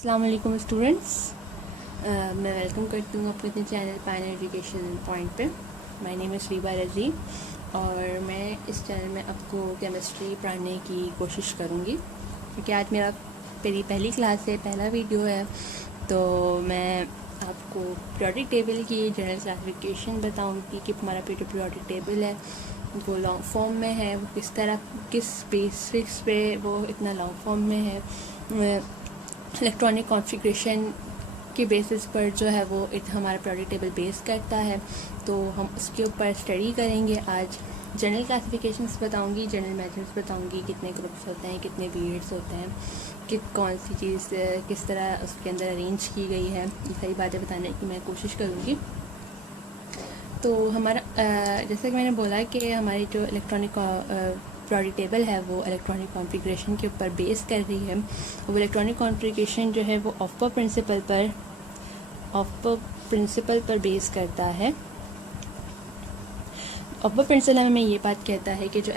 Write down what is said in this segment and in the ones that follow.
अस्सलाम वालेकुम स्टूडेंट्स। मैं वेलकम करती हूँ अपने चैनल पैन एजुकेशन पॉइंट पे। माय नेम इज़ रीबा रज़ी और मैं इस चैनल में आपको केमिस्ट्री पढ़ाने की कोशिश करूँगी क्योंकि आज मेरा मेरी पहली क्लास है, पहला वीडियो है। तो मैं आपको पीरियोडिक टेबल की जनरल क्लासिफिकेशन बताऊँगी कि हमारा पीरियोडिक टेबल है वो लॉन्ग फॉर्म में है, वो किस बेसिक्स पे वो इतना लॉन्ग फॉर्म में है। इलेक्ट्रॉनिक कॉन्फ़िगरेशन के बेसिस पर जो है वो हमारा पीरियोडिक टेबल बेस करता है, तो हम उसके ऊपर स्टडी करेंगे। आज जनरल क्लासिफिकेशंस बताऊंगी, जनरल मेथड्स बताऊंगी, कितने ग्रुप्स होते हैं, कितने पीरियड्स होते हैं, कि कौन सी चीज़ किस तरह उसके अंदर अरेंज की गई है, ये सारी बातें बताने की मैं कोशिश करूँगी। तो हमारा जैसे कि मैंने बोला कि हमारी जो इलेक्ट्रॉनिक पीरियोडिक टेबल है वो इलेक्ट्रॉनिक कॉन्फ़िगरेशन के ऊपर बेस कर रही है। वो इलेक्ट्रॉनिक कॉन्फ़िगरेशन जो है वो ऑफ़र प्रिंसिपल पर बेस करता है। ऑफ़र प्रिंसिपल में ये बात कहता है कि जो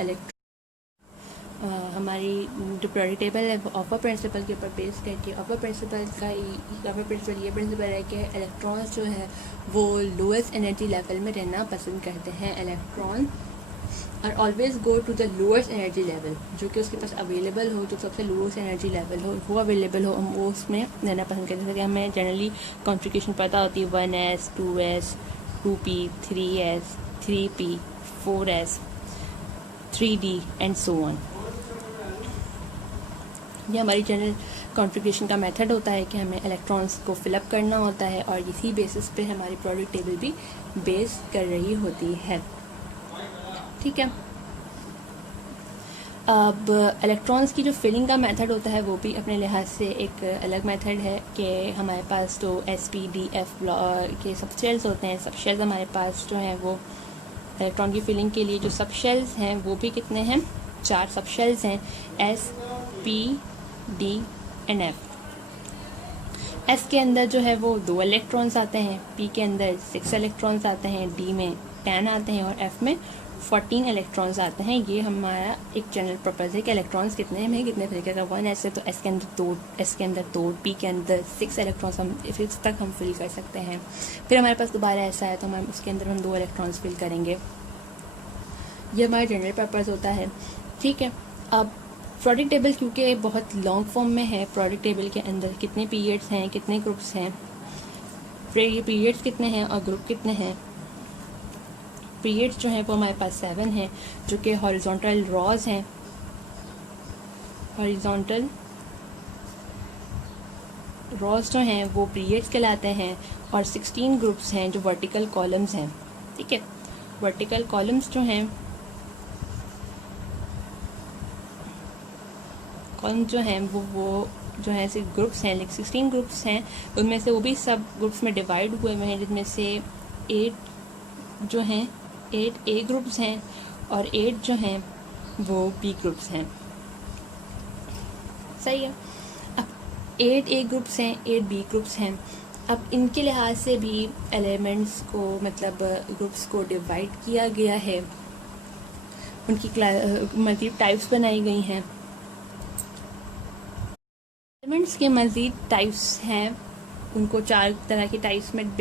हमारी जो पीरियोडिक टेबल है वो ऑफ़र प्रिंसिपल के ऊपर बेस करती है। ऑफ़र प्रिंसिपल ये प्रिंसिपल है कि इलेक्ट्रॉन्स जो है वो लोएस्ट एनर्जी लेवल में रहना पसंद करते हैं। इलेक्ट्रॉन और always go to the lowest energy level, जो कि उसके पास अवेलेबल हो, जो सबसे लोएस्ट एनर्जी लेवल हो वो अवेलेबल हो, हम वो उसमें रहना पसंद करते हैं। जैसे कि हमें जनरली कॉन्फ़िगरेशन पता होती है 1s 2s 2p 3s 3p 4s 3d and so on. ये हमारी जनरल कॉन्फ़िगरेशन का मेथड होता है कि हमें इलेक्ट्रॉन्स को फिलअप करना होता है और इसी बेसिस पे हमारी पीरियोडिक टेबल भी बेस कर रही होती है। ठीक है। अब इलेक्ट्रॉन्स की जो फिलिंग का मेथड होता है वो भी अपने लिहाज से एक अलग मेथड है कि हमारे पास तो SPDF के सब शेल्स होते हैं। सब शेल्स हमारे पास जो हैं वो इलेक्ट्रॉन की फिलिंग के लिए जो सब शेल्स हैं वो भी कितने हैं, 4 सब शेल्स हैं, S P D and F। S के अंदर जो है वो 2 इलेक्ट्रॉन्स आते हैं, P के अंदर 6 इलेक्ट्रॉन्स आते हैं, D में 10 आते हैं और F में 14 इलेक्ट्रॉन्स आते हैं। ये हमारा एक जनरल पर्पज़ है कि इलेक्ट्रॉन्स कितने में कितने तरीके का 1s है तो S के अंदर 2 P के अंदर 6 इलेक्ट्रॉन्स हम 6 तक हम फिल कर सकते हैं। फिर हमारे पास दोबारा ऐसा है तो हम उसके अंदर हम 2 इलेक्ट्रॉन्स फिल करेंगे। ये हमारा जनरल पर्पज़ होता है। ठीक है। अब पीरियोडिक टेबल क्योंकि बहुत लॉन्ग फॉर्म में है, पीरियोडिक टेबल के अंदर कितने पीरियड्स हैं, कितने ग्रुप्स हैं, फिर ये पीरियड्स कितने हैं और ग्रुप कितने हैं। पीरियड्स जो हैं वो हमारे पास 7 हैं, जो कि हॉरिजॉन्टल रॉज हैं, हॉरिजॉन्टल रॉज जो हैं वो पीरियड्स कहलाते हैं और 16 ग्रुप्स हैं जो वर्टिकल कॉलम्स हैं। ठीक है। वर्टिकल कॉलम्स जो हैं वो जो है सिर्फ ग्रुप्स हैं, 16 ग्रुप्स हैं, उनमें से वो भी सब ग्रुप्स में डिवाइड हुए हुए हैं, जिनमें से 8 जो हैं 8 A ग्रुप्स हैं और 8 जो हैं वो B ग्रुप्स हैं। सही है। अब 8 A ग्रुप्स हैं, 8 B ग्रुप्स हैं। अब इनके लिहाज से भी एलिमेंट्स को मतलब ग्रुप्स को डिवाइड किया गया है, उनकी मज़ीद टाइप्स बनाई गई हैं। एलिमेंट्स के मज़ीद टाइप्स हैं, उनको 4 तरह के टाइप्स में on the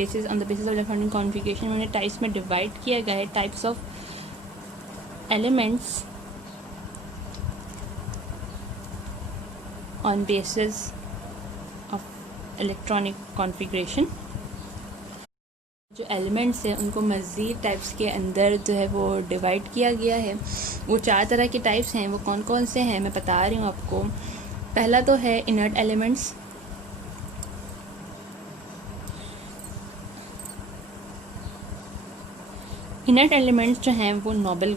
basis of electronic configuration उन्हें टाइप्स में डिवाइड किया गया है। Types of elements on basis of electronic configuration. जो एलिमेंट्स हैं उनको मज़ीद टाइप्स के अंदर जो है वो डिवाइड किया गया है। वो 4 तरह के टाइप्स हैं, वो कौन कौन से हैं मैं बता रही हूँ आपको। पहला तो है इनर्ट एलिमेंट्स। इनर्ट एलिमेंट्स जो हैं वो नोबल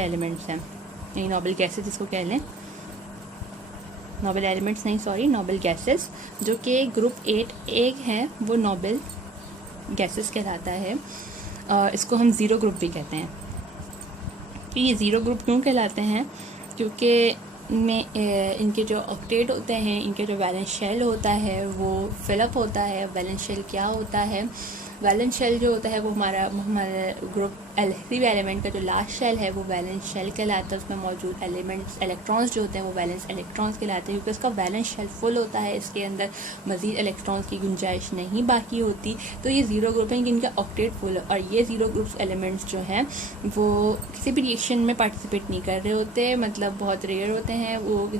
एलिमेंट्स हैं, यानी नोबल गैसेस जिसको कह लें, नोबल एलिमेंट्स नहीं सॉरी नोबल गैसेस, जो कि ग्रुप 8A हैं वो नोबल गैसेस कहलाता है। इसको हम ज़ीरो ग्रुप भी कहते हैं। कि ये ज़ीरो ग्रुप क्यों कहलाते हैं, क्योंकि इनके जो ऑक्टेट होते हैं, इनके जो वैलेंस शेल होता है वो फिलअप होता है। वैलेंस शेल क्या होता है, वैलेंस शेल जो होता है वो हमारा ग्रुप एल3 एलिमेंट का जो लास्ट शेल है वो वैलेंस शेल कहलाता है। उसमें मौजूद एलिमेंट्स इलेक्ट्रॉन्स जो होते हैं वो वैलेंस इलेक्ट्रॉन्स कहलाते हैं, क्योंकि उसका वैलेंस शेल फुल होता है, इसके अंदर मज़ीद इलेक्ट्रॉन्स की गुंजाइश नहीं बाकी होती। तो ये ज़ीरो ग्रुप है जिनका ऑक्टेट फुल है, और ये ज़ीरो ग्रुप्स एलिमेंट्स जो हैं वो किसी भी रिएक्शन में पार्टिसिपेट नहीं कर रहे होते, मतलब बहुत रेयर होते हैं वो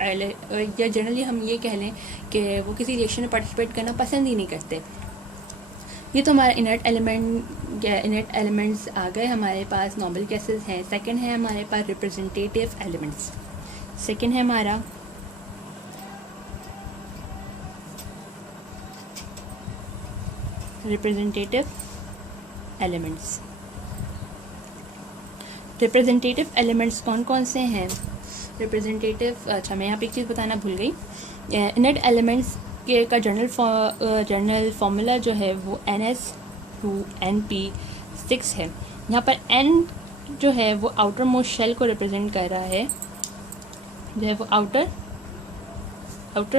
या जनरली हम ये कह लें कि वो किसी रिएक्शन में पार्टिसिपेट करना पसंद ही नहीं करते। ये तो हमारा इनर्ट एलिमेंट्स आ गए। हमारे पास नॉबल गैसेस हैं। सेकंड है हमारे पास रिप्रेजेंटेटिव एलिमेंट्स। सेकंड है हमारा रिप्रेजेंटेटिव एलिमेंट्स। रिप्रेजेंटेटिव एलिमेंट्स कौन कौन से हैं? रिप्रेजेंटेटिव, अच्छा मैं यहाँ पे एक चीज़ बताना भूल गई। इनर्ट एलिमेंट्स का जनरल फार्मूला जो है वो NS2NP6 है। यहाँ पर N जो है वो आउटर मोस्ट शेल को रिप्रेजेंट कर रहा है, जो है वो आउटर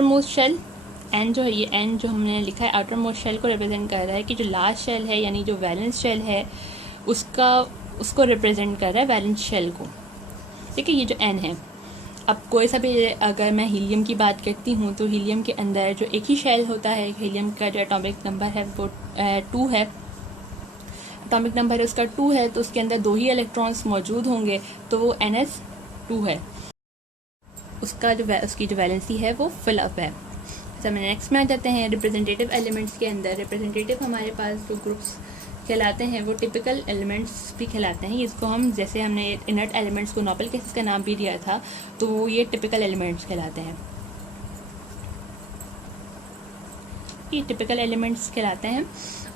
मोस्ट शेल। N जो है, ये N जो हमने लिखा है आउटर मोस्ट शेल को रिप्रेजेंट कर रहा है कि जो लास्ट शेल है यानी जो वैलेंस शेल है उसको रिप्रेजेंट कर रहा है, वैलेंस शेल को। ठीक है, ये जो N है। अब कोई सा भी, अगर मैं हीलियम की बात करती हूँ तो हीलियम के अंदर जो एक ही शेल होता है, हीलियम का जो एटॉमिक नंबर है वो 2 है, एटॉमिक नंबर है उसका 2 है, तो उसके अंदर 2 ही इलेक्ट्रॉन्स मौजूद होंगे, तो वो NS2 है। उसकी जो वैलेंसी है वो फिल अप है। अच्छा, मैं नेक्स्ट में आ जाते हैं रिप्रेजेंटेटिव एलिमेंट्स के अंदर। रिप्रेजेंटेटिव हमारे पास जो ग्रुप्स कहलाते हैं वो टिपिकल एलिमेंट्स भी कहलाते हैं। इसको हम, जैसे हमने इनर्ट एलिमेंट्स को नॉबल गैसेस का नाम भी दिया था, तो ये टिपिकल एलिमेंट्स कहलाते हैं। ये टिपिकल एलिमेंट्स कहलाते हैं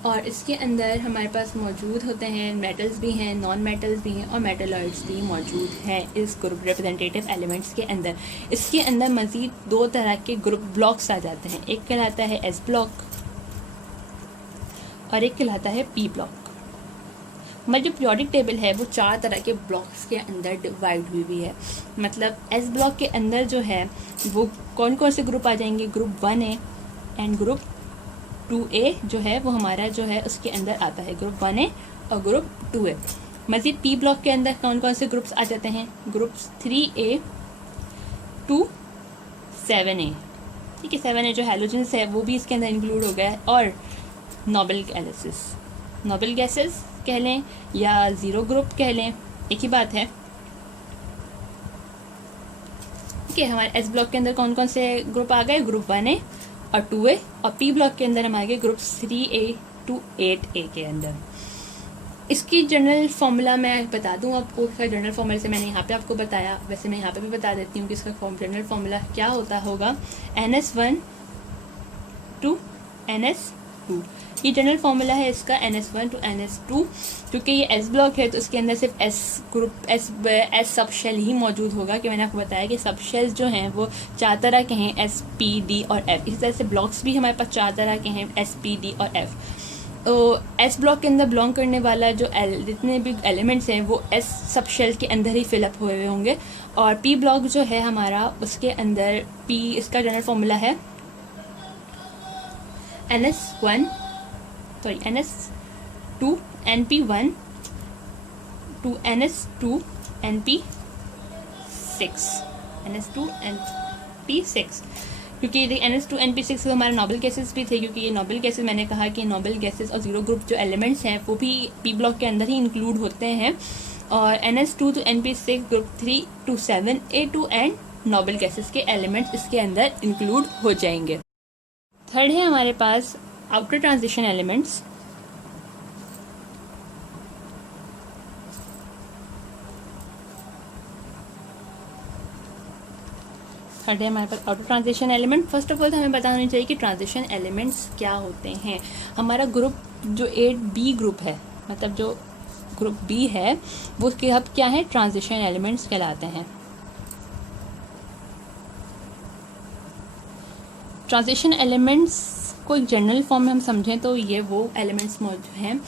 और इसके अंदर हमारे पास मौजूद होते हैं मेटल्स भी हैं, नॉन मेटल्स भी हैं और मेटलॉइड्स भी मौजूद हैं इस ग्रुप रिप्रेजेंटेटिव एलिमेंट्स के अंदर। इसके अंदर मज़ीद 2 तरह के ग्रुप ब्लॉक्स आ जाते हैं। एक कहलाता है S ब्लॉक और एक कहलाता है P ब्लॉक। हमारी जो पीरियोडिक टेबल है वो 4 तरह के ब्लॉक्स के अंदर डिवाइड हुई है। मतलब S ब्लॉक के अंदर जो है वो कौन कौन से ग्रुप आ जाएंगे? Group 1A and group 2A जो है वो हमारा जो है उसके अंदर आता है, ग्रुप 1A और ग्रुप 2A। मज़ीद P ब्लॉक के अंदर कौन कौन से ग्रुप्स आ जाते हैं? Groups 3A to 7A। ठीक है, 7A जो हैलोजेंस है वो भी इसके अंदर इंक्लूड हो गया है। और नोबल गैसेस कह लें या ज़ीरो ग्रुप कह लें, एक ही बात है। ठीक है, हमारे S ब्लॉक के अंदर कौन कौन से ग्रुप आ गए? ग्रुप 1A और 2A, और P ब्लॉक के अंदर हम आ गए ग्रुप 3A to 8A के अंदर। इसकी जनरल फार्मूला मैं बता दूं आपको। इसका जनरल फार्मूला से मैंने यहाँ पे आपको बताया, वैसे मैं यहाँ पे भी बता देती हूँ कि इसका जनरल फार्मूला क्या होता होगा। NS1 to NS2, ये जनरल फार्मूला है इसका, NS1 to NS2। क्योंकि ये S ब्लॉक है तो इसके अंदर सिर्फ S सब शेल ही मौजूद होगा। कि मैंने आपको बताया कि सब शेल्स जो हैं वो 4 तरह के हैं, S, P, D और F। इसी तरह से ब्लॉक्स भी हमारे पास 4 तरह के हैं, S, P, D और F। तो S ब्लॉक के अंदर बिलोंग करने वाला जो जितने भी एलिमेंट्स हैं वो S सब शेल के अंदर ही फिलअप हुए होंगे। और P ब्लॉक जो है हमारा, उसके अंदर P, इसका जनरल फार्मूला है NS2 NP1 to NS2 NP6 क्योंकि NS2 NP6 हमारे नोबल गैसेस भी थे। क्योंकि ये नोबल गैसेस, मैंने कहा कि नोबल गैसेस और ज़ीरो ग्रुप जो एलिमेंट्स हैं वो भी P ब्लॉक के अंदर ही इंक्लूड होते हैं। और NS2 to NP6 group 3 to 7A2 and noble gases के एलिमेंट्स इसके अंदर इंक्लूड हो जाएंगे। थर्ड है हमारे पास आउटर ट्रांजिशन एलिमेंट्स। थर्ड है हमारे पास outer transition element. First of all तो हमें पता होना चाहिए कि ट्रांजिशन एलिमेंट्स क्या होते हैं। हमारा ग्रुप जो 8B ग्रुप है, मतलब जो ग्रुप B है वो उसके अब क्या है? ट्रांजिशन एलिमेंट्स कहलाते हैं। ट्रांजिशन एलिमेंट्स को एक जनरल फॉर्म में हम समझें तो ये वो एलिमेंट्स मौजूद हैं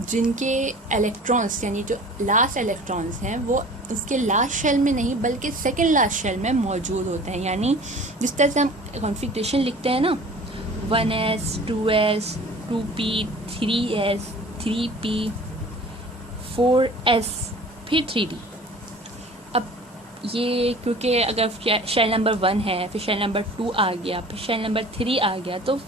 जिनके इलेक्ट्रॉन्स, यानी जो लास्ट इलेक्ट्रॉन्स हैं वो उसके लास्ट शेल में नहीं बल्कि सेकंड लास्ट शेल में मौजूद होते हैं। यानी जिस तरह से हम कॉन्फ़िगरेशन लिखते हैं ना, 1s, 2s, 2p, 3s, 3p, 4s, फिर 3d। अब ये क्योंकि अगर शेल नंबर 1 है, फिर शेल नंबर 2 आ गया, फिर शेल नंबर 3 आ गया, तो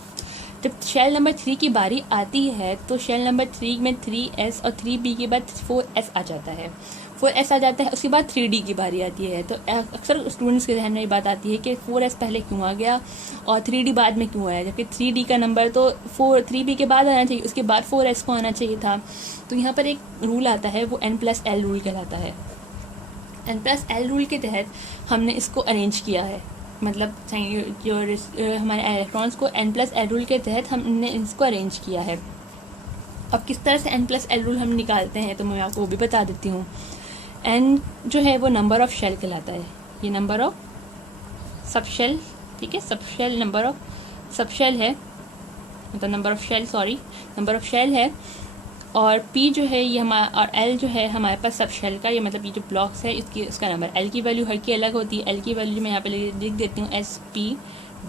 जब शेल नंबर 3 की बारी आती है तो शेल नंबर 3 में 3s और 3b के बाद 4s आ जाता है, 4s आ जाता है। उसके बाद 3d की बारी आती है। तो अक्सर स्टूडेंट्स के ध्यान में ये बात आती है कि 4s पहले क्यों आ गया और 3d बाद में क्यों आया, जबकि 3d का नंबर तो 3b के बाद आना चाहिए, उसके बाद 4s को आना चाहिए था। तो यहाँ पर एक रूल आता है, वो n+l रूल कहलाता है। n+l रूल के तहत हमने इसको अरेंज किया है, मतलब जो हमारे इलेक्ट्रॉन्स को n+l रूल के तहत हमने इसको अरेंज किया है। अब किस तरह से n+l रूल हम निकालते हैं तो मैं आपको वो भी बता देती हूँ। n जो है वो नंबर ऑफ शेल कहलाता है, ये नंबर ऑफ सब शेल, ठीक है, sub shell, number of sub shell है, मतलब नंबर ऑफ शेल है। और p जो है ये हमारा, और l जो है हमारे पास सब शेल का, ये मतलब ये जो ब्लॉक्स है इसका नंबर। l की वैल्यू हर की अलग होती है। l की वैल्यू मैं यहाँ पे लिख देती हूँ s, p,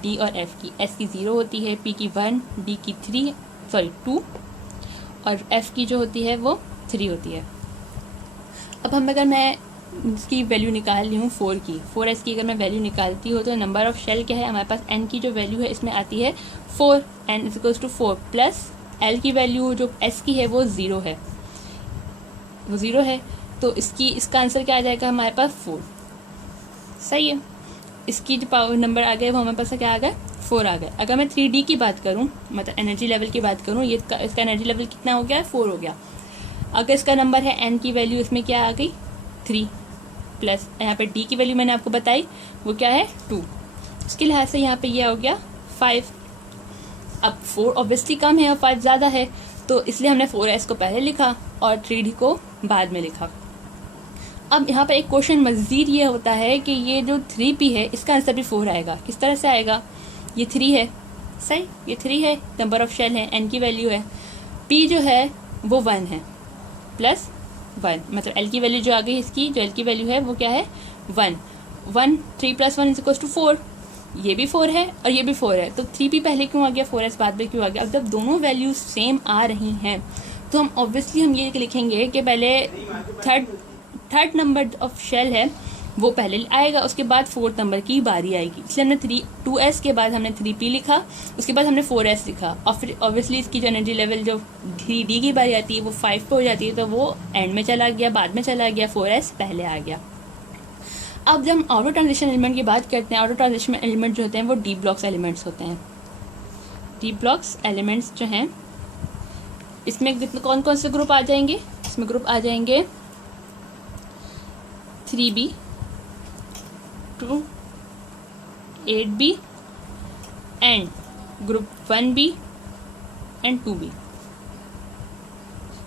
d और f की। s की 0 होती है, p की 1, d की 2 और f की जो होती है वो 3 होती है। अब अगर मैं इसकी वैल्यू निकाल ली हूँ 4 की, 4s की अगर मैं वैल्यू निकालती हूँ तो नंबर ऑफ शेल क्या है हमारे पास, n की जो वैल्यू है इसमें आती है 4, n = 4 प्लस l की वैल्यू जो s की है वो 0 है, तो इसका आंसर क्या आ जाएगा हमारे पास 4। सही है, इसकी जो पावर नंबर आ गए वो हमारे पास क्या आ गया, 4 आ गए। अगर मैं 3d की बात करूँ, मतलब एनर्जी लेवल की बात करूँ, ये इसका एनर्जी लेवल कितना हो गया, 4 हो गया। अगर इसका नंबर है n की वैल्यू इसमें क्या आ गई, 3 प्लस यहाँ पे d की वैल्यू मैंने आपको बताई वो क्या है, 2। इसके लिहाज से यहाँ पे ये हो गया 5। अब 4 ऑब्वियसली कम है और 5 ज़्यादा है, तो इसलिए हमने 4s को पहले लिखा और 3d को बाद में लिखा। अब यहाँ पर एक क्वेश्चन मज़ीद ये होता है कि ये जो 3p है इसका आंसर भी 4 आएगा। किस तरह से आएगा, ये 3 है, सही, ये 3 है, नंबर ऑफ शेल है, n की वैल्यू है, p जो है वो 1 है प्लस 1, मतलब l की वैल्यू जो आ गई इसकी, जो l की वैल्यू है वो क्या है, 1। 3 + 1 = 4, ये भी 4 है और ये भी 4 है, तो 3p पहले क्यों आ गया, 4s बाद में क्यों आ गया। अब जब दोनों वैल्यूज सेम आ रही हैं तो हम ऑब्वियसली हम ये लिखेंगे कि पहले थर्ड नंबर ऑफ शेल है वो पहले आएगा, उसके बाद 4th नंबर की बारी आएगी। इसलिए हमने 2s के बाद हमने 3p लिखा, उसके बाद हमने 4s लिखा, और फिर ऑब्वियसली इसकी जो एनर्जी लेवल जो 3d की बारी आती है वो 5 पे हो जाती है, तो वो एंड में चला गया, बाद में चला गया, 4s पहले आ गया। अब जब हम ऑटो ट्रांजिशन एलिमेंट की बात करते हैं, ऑटो ट्रांजिशन एलिमेंट जो होते हैं वो डी ब्लॉक्स एलिमेंट्स होते हैं। डी ब्लॉक्स एलिमेंट्स जो हैं इसमें कौन कौन से ग्रुप आ जाएंगे, इसमें ग्रुप आ जाएंगे 3b, 2, 8b and group 1b and 2b।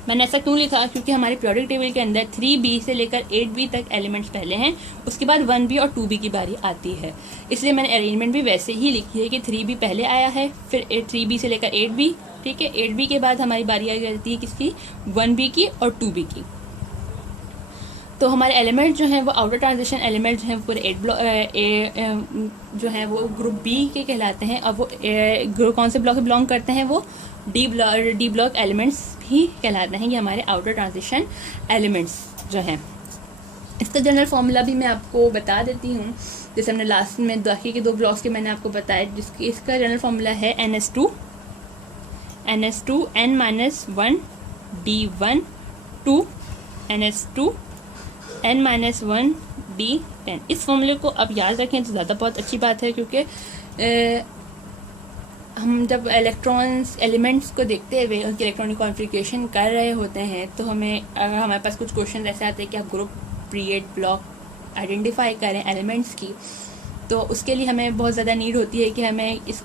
मैंने ऐसा क्यों लिखा, क्योंकि हमारे पीरियोडिक टेबल के अंदर 3b से लेकर 8b तक एलिमेंट्स पहले हैं, उसके बाद 1b और 2b की बारी आती है, इसलिए मैंने अरेंजमेंट भी वैसे ही लिखी है कि 3b पहले आया है, फिर 3b से लेकर 8b, ठीक है, 8b के बाद हमारी बारी आ जाती है किसकी, 1b की और 2b की। तो हमारे एलिमेंट जो हैं वो आउटर ट्रांजिशन एलिमेंट जो हैं पूरे 8 ब्लॉक जो हैं वो ग्रुप बी के कहलाते हैं, और वो कौन से ब्लॉक से बिलोंग करते हैं, वो डी ब्लॉक एलिमेंट्स भी कहलाते हैं, ये हमारे आउटर ट्रांजिशन एलिमेंट्स जो हैं। इसका जनरल फार्मूला भी मैं आपको बता देती हूँ, जैसे हमने लास्ट में बाकी के 2 ब्लॉक्स के मैंने आपको बताया, जिसकी इसका जनरल फार्मूला है NS2 n-1 D1 2 NS2 n-1 D10। इस फॉर्मूले को अब याद रखें तो ज़्यादा बहुत अच्छी बात है, क्योंकि हम जब इलेक्ट्रॉन्स एलिमेंट्स को देखते हुए उनकी इलेक्ट्रॉनिक कॉन्फ़िगरेशन कर रहे होते हैं तो हमें अगर हमारे पास कुछ क्वेश्चन ऐसे आते हैं कि आप ग्रुप क्रिएट ब्लॉक आइडेंटिफाई करें एलिमेंट्स की, तो उसके लिए हमें बहुत ज़्यादा नीड होती है कि हमें इस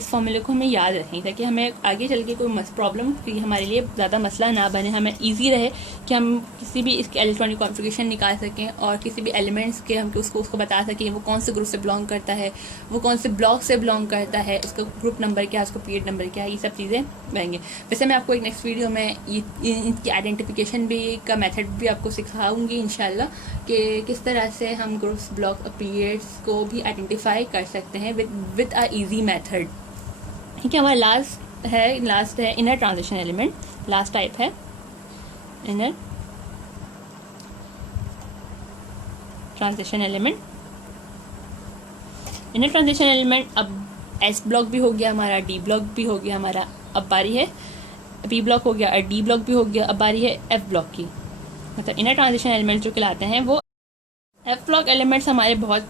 फॉर्मूले को हमें याद रखें, ताकि हमें आगे चल के कोई प्रॉब्लम हमारे लिए ज़्यादा मसला ना बने, हमें ईजी रहे कि हम किसी भी इसके इलेक्ट्रॉनिक कॉन्फ़िगरेशन निकाल सकें और किसी भी एलिमेंट्स के हम उसको बता सकें वो कौन से ग्रुप से बिलोंग करता है, वो कौन से ब्लॉक से बिलोंग करता है, उसका ग्रुप नंबर क्या है, उसका पीरियड नंबर क्या है, ये सब चीज़ें रहेंगे। वैसे मैं आपको एक नेक्स्ट वीडियो में इनकी आइडेंटिफिकेशन भी का मेथड भी आपको सिखाऊंगी इंशाल्लाह, कि किस तरह से हम ग्रुप्स ब्लॉक पीरियड्स को भी आइडेंटिफाई कर सकते हैं विद अ इजी मेथड। ठीक है, हमारा लास्ट है, लास्ट है inner transition element, last type है inner transition element. Inner transition element, अब एस ब्लॉक भी हो गया हमारा, डी ब्लॉक भी हो गया हमारा, अब बारी है पी ब्लॉक हो गया और डी ब्लॉक भी हो गया, अब बारी है एफ ब्लॉक की। मतलब इनर ट्रांजिशन एलिमेंट जो कहलाते हैं वो एफ ब्लॉक एलिमेंट्स हमारे बहुत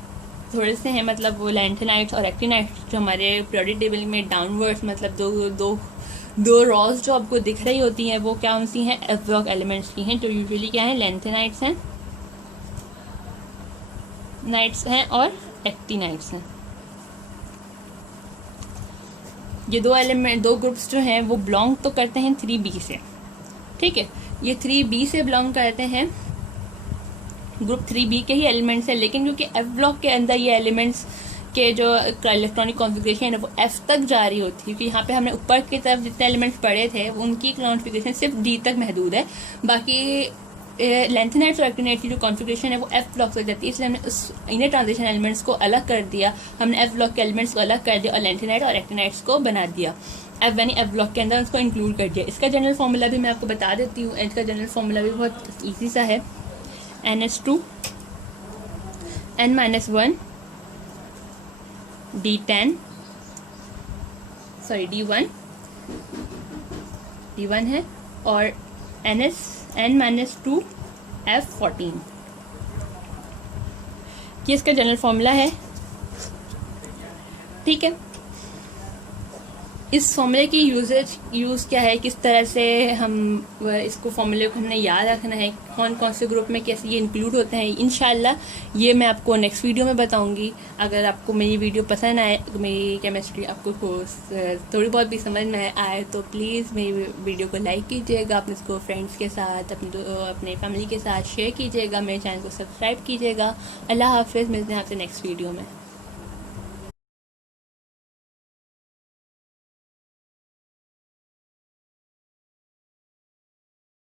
थोड़े से हैं, मतलब वो लैंथेनाइट्स और एक्टिनाइट्स जो हमारे पीरियोडिक टेबल में डाउनवर्ड्स, मतलब दो रॉज जो आपको दिख रही होती हैं वो क्या उनसी हैं, एफ ब्लॉक एलिमेंट्स की हैं, जो यूजुअली क्या हैं, लैंथेनाइट्स हैं, नाइट्स हैं और एक्टिनाइट्स हैं। ये दो ग्रुप्स जो हैं वो बिलोंग तो करते हैं 3B से, ठीक है, ये 3B से बिलोंग करते हैं, ग्रुप 3B के ही एलिमेंट्स हैं, लेकिन क्योंकि एफ ब्लॉक के अंदर ये एलिमेंट्स के जो इलेक्ट्रॉनिक कॉन्फ़िगरेशन है वो एफ तक जारी होती है, क्योंकि यहाँ पे हमने ऊपर की तरफ जितने एलिमेंट्स पढ़े थे उनकी कॉन्फ़िगरेशन सिर्फ डी तक महदूद है, बाकी लेंथेनाइट्स और एक्टिनाइट्स की जो कॉन्फ़िगरेशन है वो एफ ब्लॉक तक जाती है, इसलिए हमने उस इनर ट्रांजिशन एलिमेंट्स को अलग कर दिया, हमने एफ ब्लॉक के एलिमेंट्स को अलग कर दिया और लेंथेनाइट और एक्टिनाइट्स को बना दिया, एफ यानी एफ ब्लॉक के अंदर उसको इंक्लूड कर दिया। इसका जनरल फॉर्मूला भी मैं आपको बता देती हूँ, इसका जनरल फॉर्मूला भी बहुत ईजी सा है, NH2 N-1 D1 है और N-2 F14, ये इसका जनरल फॉर्मूला है, ठीक है। इस फॉर्मूले की यूज़ क्या है, किस तरह से हम इसको फॉर्मूले को हमने याद रखना है, कौन कौन से ग्रुप में कैसे ये इंक्लूड होते हैं, इंशाल्लाह ये मैं आपको नेक्स्ट वीडियो में बताऊंगी। अगर आपको मेरी वीडियो पसंद आए, मेरी केमिस्ट्री आपको थोड़ी बहुत भी समझ में आए तो प्लीज़ मेरी वीडियो को लाइक कीजिएगा, अपने इसको फ्रेंड्स के साथ, अपने फैमिली के साथ शेयर कीजिएगा, मेरे चैनल को सब्सक्राइब कीजिएगा। अल्लाह हाफिज़, मिलते हैं आपसे नेक्स्ट वीडियो में।